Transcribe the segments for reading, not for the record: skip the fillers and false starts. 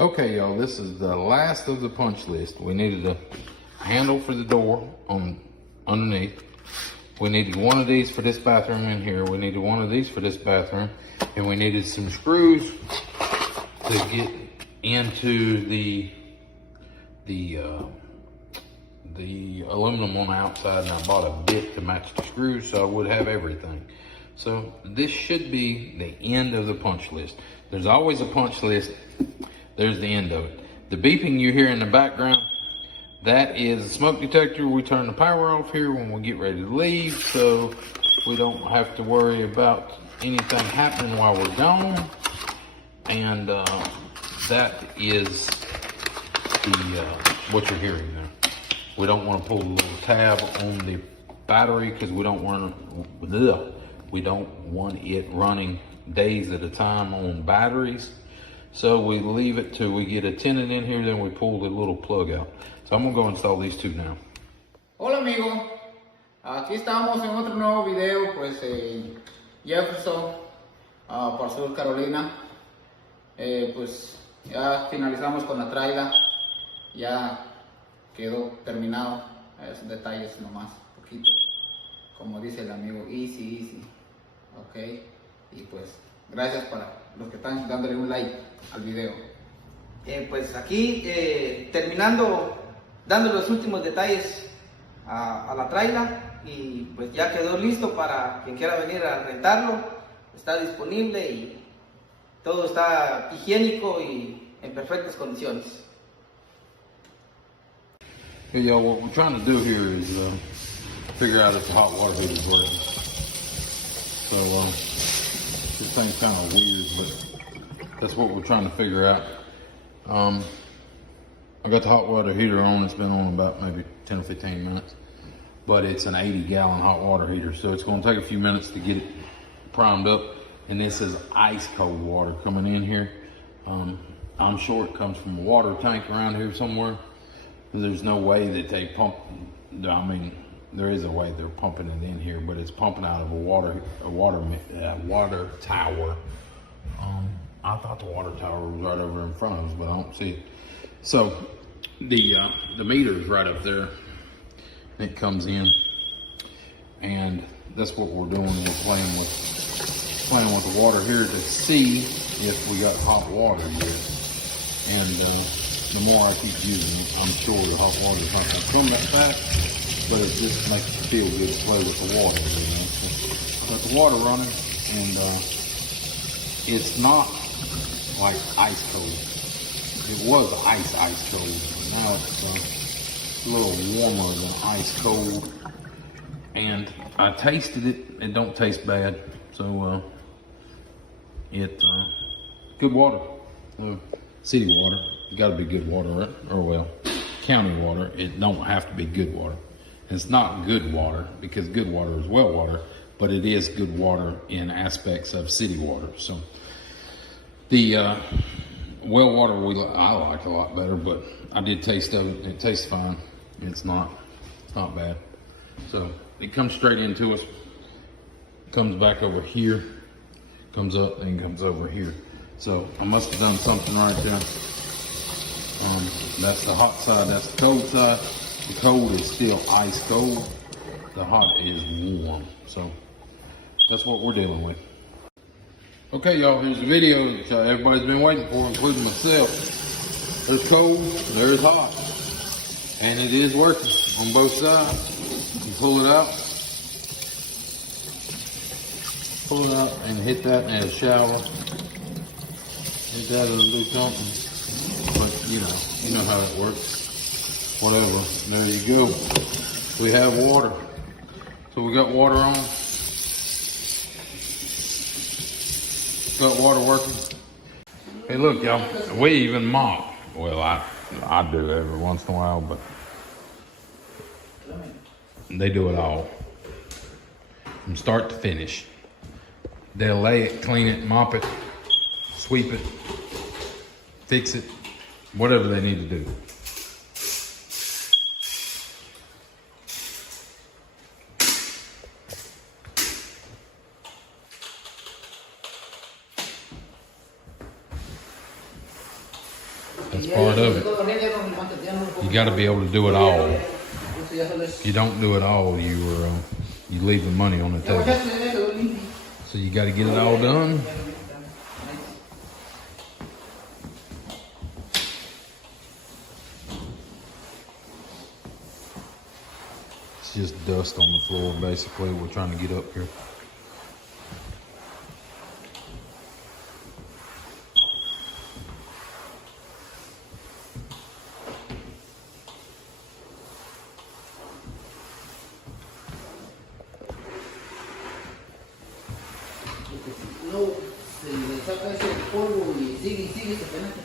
Okay, y'all, this is the last of the punch list. We needed a handle for the door on underneath. We needed one of these for this bathroom in here. We needed one of these for this bathroom. And we needed some screws to get into the aluminum on the outside. And I bought a bit to match the screws so I would have everything. So this should be the end of the punch list. There's always a punch list. There's the end of it. The beeping you hear in the background, that is a smoke detector. We turn the power off here when we get ready to leave, so we don't have to worry about anything happening while we're gone. And that is what you're hearing there. We don't want to pull the little tab on the battery because we don't want it running days at a time on batteries. So we leave it till we get a tenant in here, then we pull the little plug out. So I'm gonna go install these two now. Hola amigo, aquí estamos en otro nuevo video, pues Jefferson, por Sur Carolina. Pues ya finalizamos con la traila, ya quedó terminado, esos detalles nomás, poquito, como dice el amigo, easy, ok, y pues gracias para los que están dándole un like al video. Pues aquí terminando, dando los últimos detalles a la traila, y pues ya quedó listo para quien quiera venir a rentarlo. Está disponible y todo está higiénico y en perfectas condiciones. Hey y'all, what we're trying to do here is figure out if the hot water heater is working. So this thing's kind of weird, but that's what we're trying to figure out. I got the hot water heater on. It's been on about maybe 10 or 15 minutes, but it's an 80-gallon hot water heater, so it's going to take a few minutes to get it primed up. And this is ice cold water coming in here. I'm sure it comes from a water tank around here somewhere. There's no way that they pump. I mean, there is a way they're pumping it in here, but it's pumping out of a water tower. I thought the water tower was right over in front of us, but I don't see it. So the meter is right up there. It comes in, and that's what we're doing. We're playing with the water here to see if we got hot water here. And the more I keep using it, I'm sure the hot water is not going to come that fast, but it just makes it feel good to play with the water. You know? So got the water running, and it's not like ice cold. It was ice cold. Now it's a little warmer than ice cold. And I tasted it. It don't taste bad. So it's good water. City water. It got to be good water, right? Or well, county water. It don't have to be good water. It's not good water because good water is well water, but it is good water in aspects of city water. So the well water I like a lot better, but I did taste of it. It tastes fine. It's not bad. So it comes straight into us. Comes back over here. Comes up and comes over here. So I must have done something right there. That's the hot side, that's the cold side. The cold is still ice cold. The hot is warm. So that's what we're dealing with. Okay, y'all, here's the video that everybody's been waiting for, including myself. There's cold, there's hot. And it is working on both sides. You pull it out. Pull it out and hit that in a shower. Hit that and do something. But you know how it works. Whatever. There you go. We have water. So we got water on. Got water working. Hey, look, y'all. We even mop. Well, I do every once in a while, but they do it all from start to finish. They'll lay it, clean it, mop it, sweep it, fix it, whatever they need to do. That's part of it. You got to be able to do it all. If you don't do it all, you leave the money on the table. So you got to get it all done. It's just dust on the floor, basically. We're trying to get up here. No, se le saca ese polvo y sigue se penetra.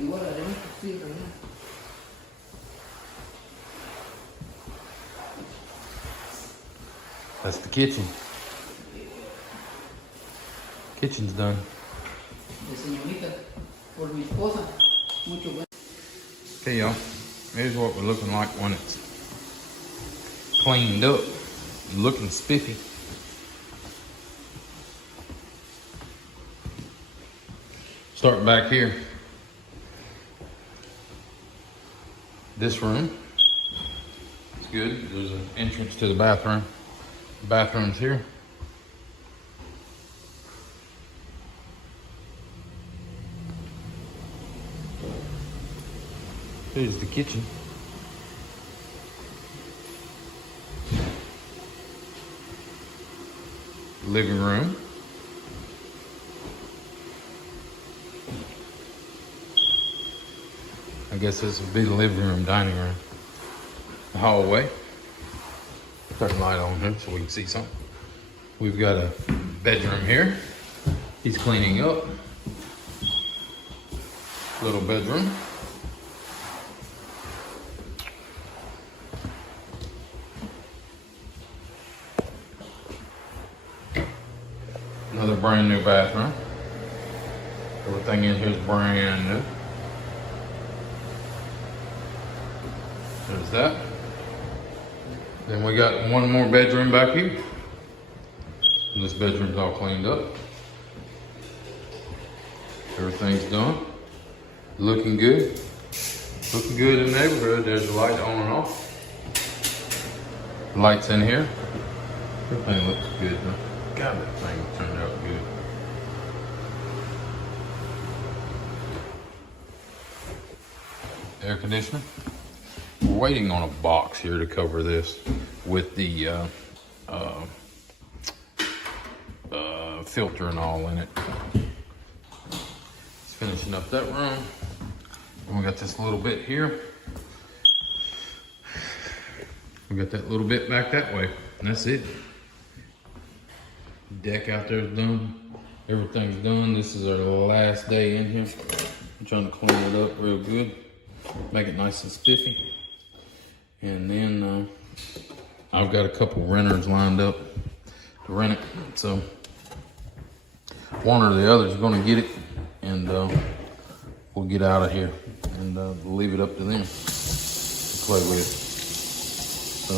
Igual la arenita sigue rellena. That's the kitchen. Kitchen's done. De señorita, por mi esposa, mucho bueno. Okay, y'all. Here's what we're looking like when it's cleaned up. Looking spiffy. Start back here. This room. It's good. There's an entrance to the bathroom. The bathroom's here. Here's the kitchen. Living room. I guess this would be the living room, dining room. The hallway. Turn the light on here so we can see something. We've got a bedroom here. He's cleaning up. Little bedroom. Another brand new bathroom. Everything in here is brand new. There's that. Then we got one more bedroom back here. And this bedroom's all cleaned up. Everything's done. Looking good. Looking good in the neighborhood. There's the light on and off. Lights in here. Everything looks good, huh? God, that thing turned out good. Air conditioner. We're waiting on a box here to cover this with the filter and all in it. It's finishing up that room. And we got this little bit here. We got that little bit back that way, and that's it. Deck out there is done. Everything's done. This is our last day in here. I'm trying to clean it up real good. Make it nice and spiffy. And then I've got a couple renters lined up to rent it. So one or the other is going to get it, and we'll get out of here and leave it up to them to play with. So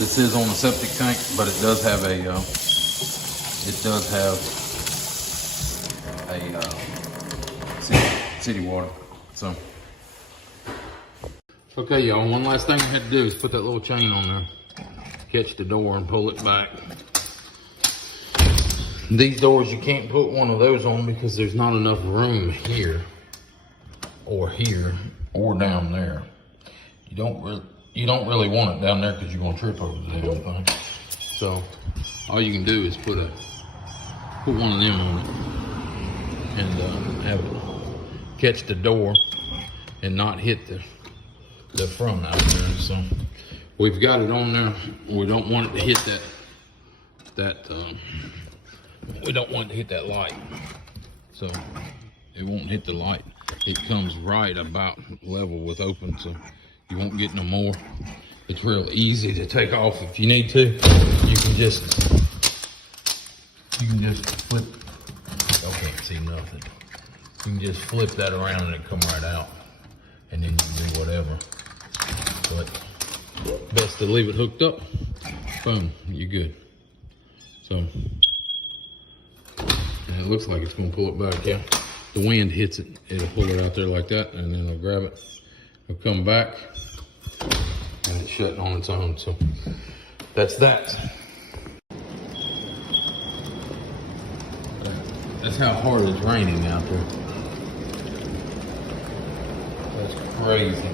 this is on the septic tank, but it does have a city water. So okay, y'all, one last thing I had to do is put that little chain on there, catch the door and pull it back. These doors, you can't put one of those on because there's not enough room here or down there. You don't really want it down there because you're gonna trip over the damn thing. So all you can do is put one of them on it and have it catch the door and not hit the front out there. So we've got it on there. We don't want it to hit we don't want it to hit that light. So it won't hit the light. It comes right about level with open, so you won't get no more. It's real easy to take off if you need to. You can just flip. I can't see nothing. You can just flip that around and it come right out, and then you can do whatever. But best to leave it hooked up. Boom, you're good. So And it looks like it's gonna pull it back, yeah. The wind hits it, it'll pull it out there like that, and then it'll grab it. It'll come back, and it's shutting on its own, so that's that. That's how hard it's raining out there. That's crazy.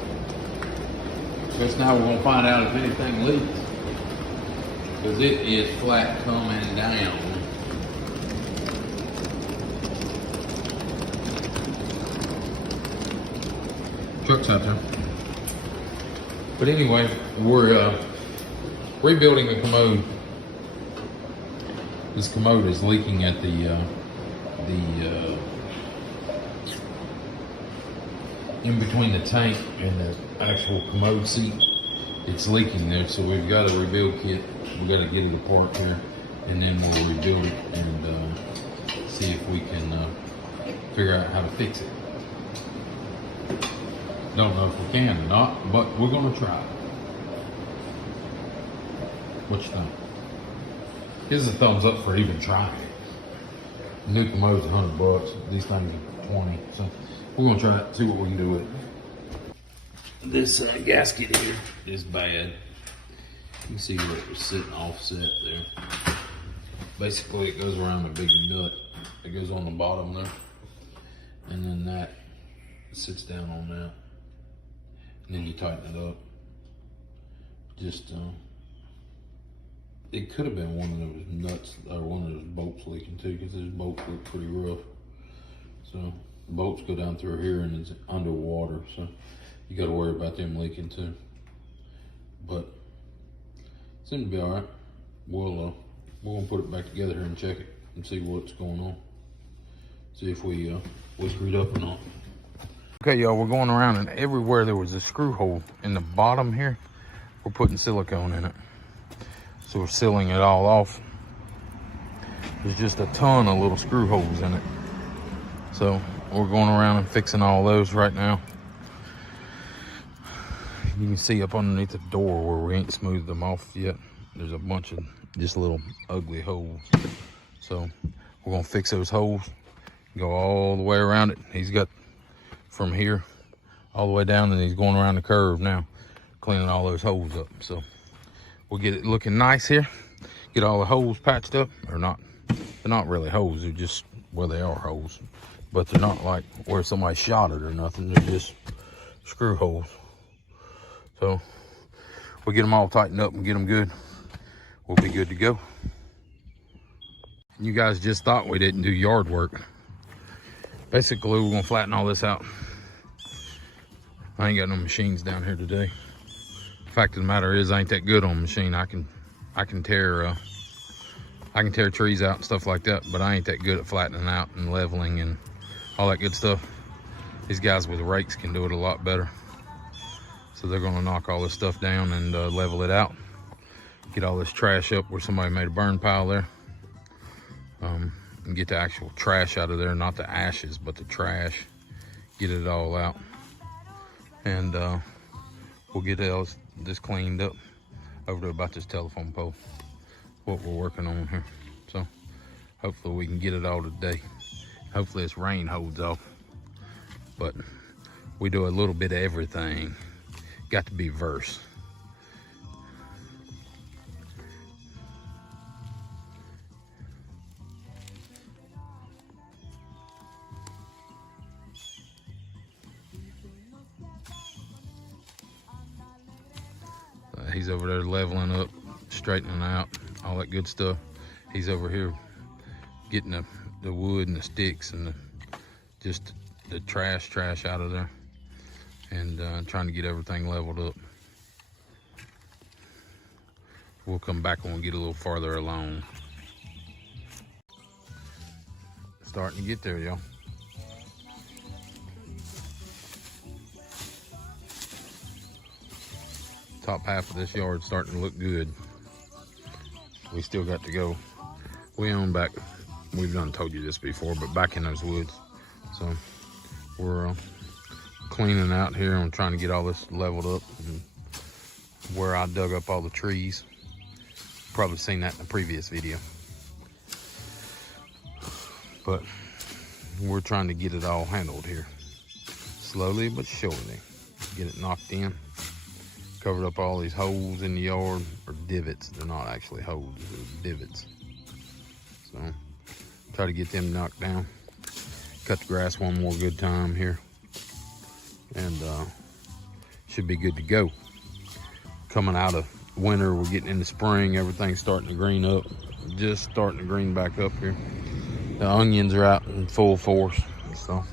Guess now we're gonna find out if anything leaks. Because it is flat coming down. Truck's out there. But anyway, we're rebuilding the commode. This commode is leaking at the in between the tank and the actual commode seat. It's leaking there, so we've got a rebuild kit. We've got to get it apart here, and then we'll rebuild it and see if we can figure out how to fix it. Don't know if we can or not, but we're gonna try. What you think? Here's a thumbs up for even trying it. New commode's $100. These things are 20. So we're gonna try it, see what we can do with it. This gasket here is bad. You can see where it was sitting offset there. Basically, it goes around a big nut that goes on the bottom there, and then that sits down on that. And then you tighten it up. Just, it could have been one of those nuts or one of those bolts leaking too, because those bolts look pretty rough. So the bolts go down through here and it's underwater, so you got to worry about them leaking too. But it seems to be all right. We're gonna put it back together here and check it and see what's going on. See if we screwed up or not. Okay, y'all, we're going around, and everywhere there was a screw hole in the bottom here, we're putting silicone in it. So we're sealing it all off. There's just a ton of little screw holes in it. So we're going around and fixing all those right now. You can see up underneath the door where we ain't smoothed them off yet. There's a bunch of just little ugly holes. So we're gonna fix those holes, go all the way around it. He's got from here all the way down, and he's going around the curve now, cleaning all those holes up. So we'll get it looking nice here, get all the holes patched up, or not. They're not really holes, they're just, well, they are holes, but they're not like where somebody shot it or nothing. They're just screw holes. So we'll get them all tightened up and get them good. We'll be good to go. You guys just thought we didn't do yard work. Basically, we're gonna flatten all this out. I ain't got no machines down here today. Fact of the matter is, I ain't that good on machine. I can tear trees out and stuff like that, but I ain't that good at flattening out and leveling and all that good stuff. These guys with rakes can do it a lot better. So they're gonna knock all this stuff down and level it out. Get all this trash up where somebody made a burn pile there. And get the actual trash out of there, not the ashes, but the trash. Get it all out. And we'll get this cleaned up over to about this telephone pole. What we're working on here. So hopefully we can get it all today. Hopefully this rain holds off. But we do a little bit of everything. Got to be verse. He's over there leveling up, straightening out, all that good stuff. He's over here getting the wood and the sticks and just the trash out of there, and trying to get everything leveled up. We'll come back when we get a little farther along. Starting to get there, y'all. Top half of this yard starting to look good. We still got to go. We own back, we've done told you this before, but back in those woods. So we're cleaning out here and trying to get all this leveled up. And where I dug up all the trees. Probably seen that in the previous video. But we're trying to get it all handled here. Slowly but surely. Get it knocked in. Covered up all these holes in the yard, or divots. They're not actually holes, they're divots. So, try to get them knocked down. Cut the grass one more good time here. And should be good to go. Coming out of winter, we're getting into spring, everything's starting to green up. Just starting to green back up here. The onions are out in full force, so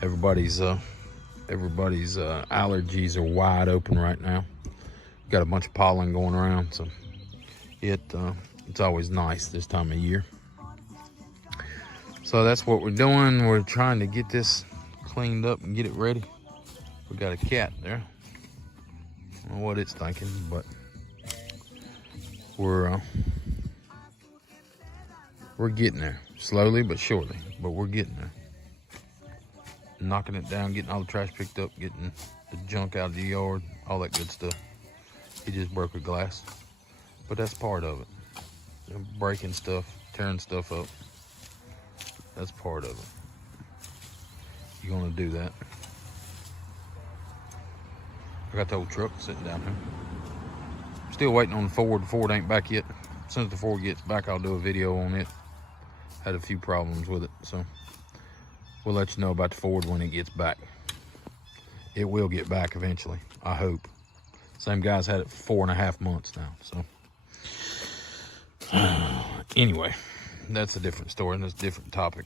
everybody's allergies are wide open right now. Got a bunch of pollen going around, so it's always nice this time of year. So that's what we're doing. We're trying to get this cleaned up and get it ready. We got a cat there. I don't know what it's thinking, but we're getting there, slowly but surely, but we're getting there. Knocking it down, getting all the trash picked up, getting the junk out of the yard, all that good stuff. He just broke a glass, but that's part of it. Breaking stuff, tearing stuff up, that's part of it. You're gonna do that. I got the old truck sitting down here. Still waiting on the Ford. The Ford ain't back yet. As soon as the Ford gets back, I'll do a video on it. Had a few problems with it, so we'll let you know about the Ford when it gets back. It will get back eventually, I hope. Same guy's had it for 4.5 months now, so. Anyway, that's a different story and that's a different topic.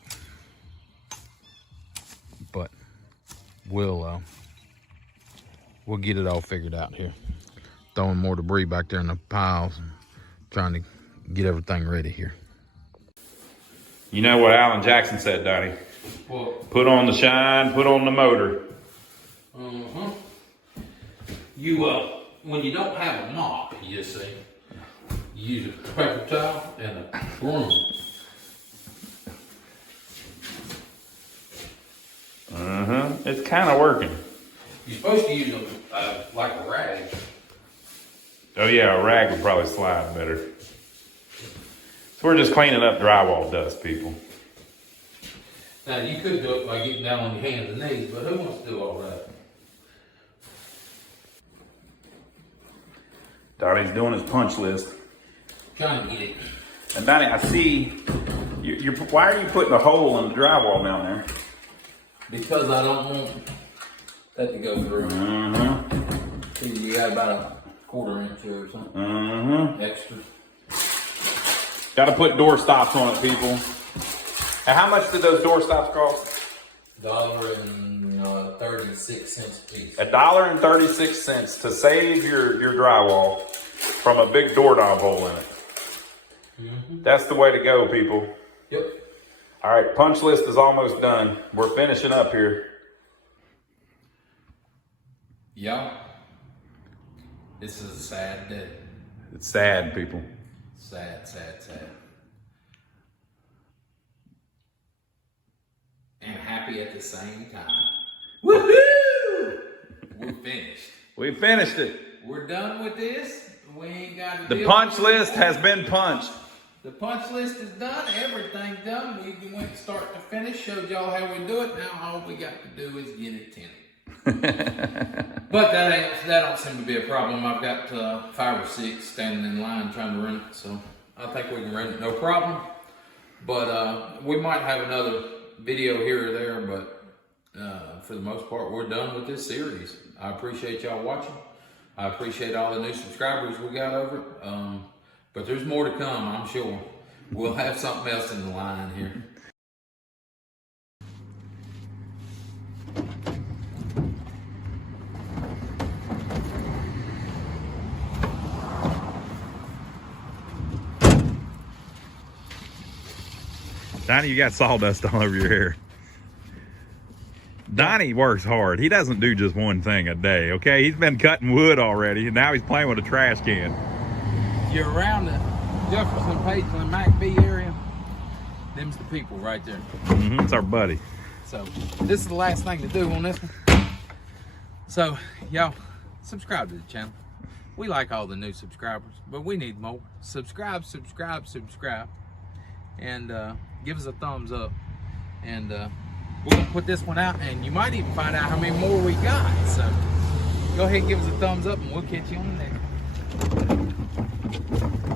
But we'll get it all figured out here. Throwing more debris back there in the piles and trying to get everything ready here. You know what Alan Jackson said, Donnie? What? Put on the shine, put on the motor. When you don't have a mop, you see, you use a paper towel and a broom. It's kind of working. You're supposed to use like a rag. Oh yeah, a rag would probably slide better. So we're just cleaning up drywall dust, people. Now you could do it by getting down on your hands and knees, but who wants to do all that? Donnie's doing his punch list. Trying to get it. And Donnie, I see, why are you putting a hole in the drywall down there? Because I don't want that to go through. See, you got about a 1/4 inch here or something. Extra. Got to put door stops on it, people. And how much did those door stops cost? $1.36 a piece. $1.36 to save your drywall from a big doorknob hole in it. That's the way to go, people. Yep. All right, punch list is almost done. We're finishing up here. Yeah. This is a sad day. It's sad, people. Sad, sad, sad. And happy at the same time. Woohoo! We're finished. We finished it. We're done with this. We ain't got to The deal punch with it. list has been punched. The punch list is done. Everything's done. We went start to finish. Showed y'all how we do it. Now all we got to do is get it tinted. But that don't seem to be a problem. I've got 5 or 6 standing in line trying to rent it, so I think we can rent it no problem. But we might have another video here or there, but for the most part, we're done with this series. I appreciate y'all watching. I appreciate all the new subscribers we got over it. But there's more to come, I'm sure. We'll have something else in the line here. Donnie, you got sawdust all over your hair. Donnie works hard. He doesn't do just one thing a day, okay? He's been cutting wood already, and now he's playing with a trash can. You're around the Jefferson, Pageland, McBee area. Them's the people right there. It's our buddy. So this is the last thing to do on this one. So y'all subscribe to the channel. We like all the new subscribers, but we need more. Subscribe. And give us a thumbs up. And we're gonna put this one out, and you might even find out how many more we got. So go ahead and give us a thumbs up, and we'll catch you on the next one.